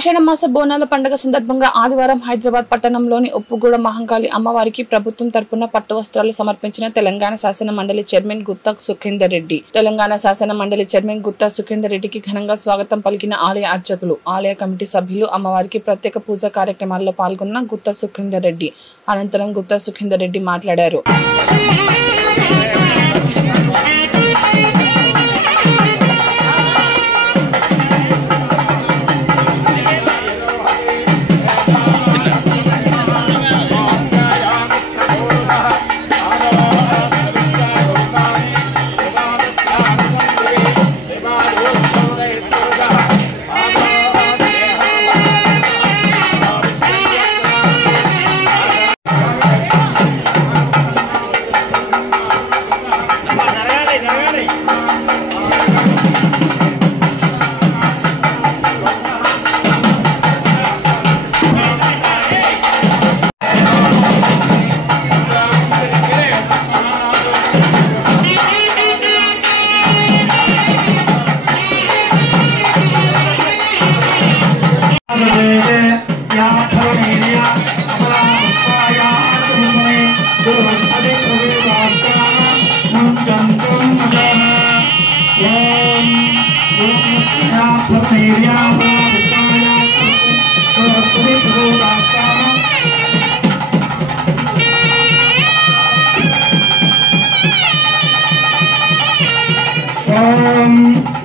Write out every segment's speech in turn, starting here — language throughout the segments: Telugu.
ఆషాఢమాస బోనాల పండుగ సందర్భంగా ఆదివారం హైదరాబాద్ పట్టణంలోని ఉప్పుగూడ మహంకాళి అమ్మవారికి ప్రభుత్వం తరపున పట్టు వస్త్రాలు సమర్పించిన తెలంగాణ శాసన మండలి చైర్మన్ గుత్తా సుఖేందర్ రెడ్డి. తెలంగాణ శాసన మండలి చైర్మన్ గుత్తా సుఖేందర్ రెడ్డికి ఘనంగా స్వాగతం పలికిన ఆలయ అర్చకులు, ఆలయ కమిటీ సభ్యులు, అమ్మవారికి ప్రత్యేక పూజా కార్యక్రమాల్లో పాల్గొన్న గుత్తా సుఖేందర్ రెడ్డి. అనంతరం గుత్తా సుఖేందర్ రెడ్డి మాట్లాడారు.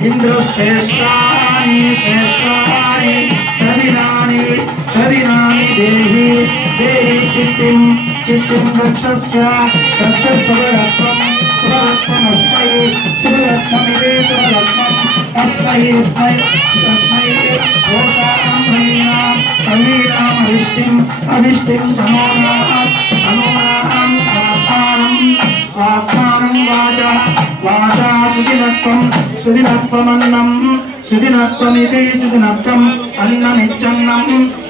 इंद्र श्रेष्ठानि श्रेष्ठानि शरीराणि शरीराणि देहि देहि चित्तिं चित्तिं रक्षस्य रक्षस्वरत्वं स्वरत्वमस्मै स्वरत्वमिदे स्वरत्वम् अस्मै अस्मै अस्मै दोषाणां हरीणां हरीणाम् अरिष्टिम् अरिष्टिं तमोनां स्वात्मानं वाचा वाचा सुदिनत्वमन्नं सुदिनत्वमिति सुदिनत्वम् अन्नमिच्छन्नं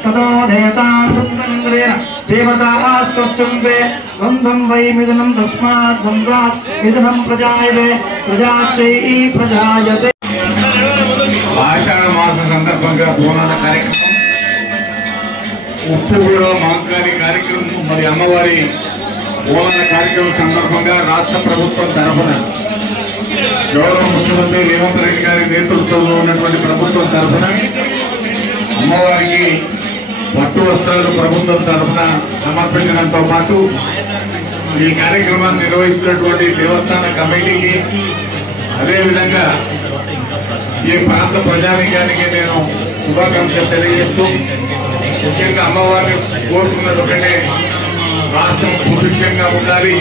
ततो देवतां रुद्रेण देवतास्त्वस्तुम्बे द्वन्द्वं वै मिथुनं तस्मात् द्वन्द्वात् मिथुनं प्रजायते प्रजाच्चै प्रजायते. ఆషాఢ మాస సందర్భంగా బోనాల కార్యక్రమం, ఉప్పుగూడ మహంకాళి కార్యక్రమం, మరి అమ్మవారి బోనాల కార్యక్రమం సందర్భంగా రాష్ట్ర ప్రభుత్వం తరఫున గౌరవ ముఖ్యమంత్రి రేవంత్ రెడ్డి గారి నేతృత్వంలో ఉన్నటువంటి ప్రభుత్వం తరఫున అమ్మవారికి పట్టు వస్త్రాలు ప్రభుత్వం తరఫున సమర్పించడంతో పాటు ఈ కార్యక్రమాన్ని నిర్వహిస్తున్నటువంటి దేవస్థాన కమిటీకి, అదేవిధంగా ఈ ప్రాంత ప్రజానీకానికి నేను శుభాకాంక్షలు తెలియజేస్తూ, ముఖ్యంగా అమ్మవారిని కోరుకున్నది ఒకటే, రాష్ట్రం సుభిక్షంగా ఉండాలి,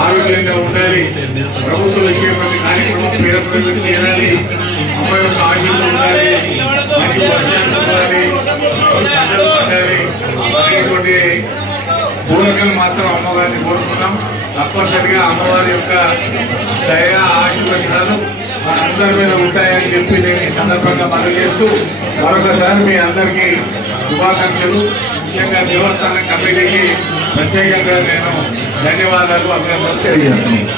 ఆరోగ్యంగా ఉండాలి, ప్రభుత్వం ఇచ్చేటువంటి కార్యక్రమం పేద ప్రజలకు చేయాలి, అమ్మ యొక్క ఆశీస్సులు ఉండాలి, మంచి వర్షాలు ఉండాలి, పంటలు ఉండాలి అనేటువంటి కోరికలు మాత్రం అమ్మవారిని కోరుకున్నాం. తప్పనిసరిగా అమ్మవారి యొక్క దయ ఆశీర్వచనాలు మనందరి మీద ఉంటాయని చెప్పి నేను ఈ సందర్భంగా మనవి చేస్తూ మరొకసారి మీ అందరికీ శుభాకాంక్షలు. ముఖ్యంగా దేవస్థాన కమిటీకి ప్రత్యేకంగా నేను ధన్యవాదాలు అభినందనలు తెలియజేస్తున్నాను.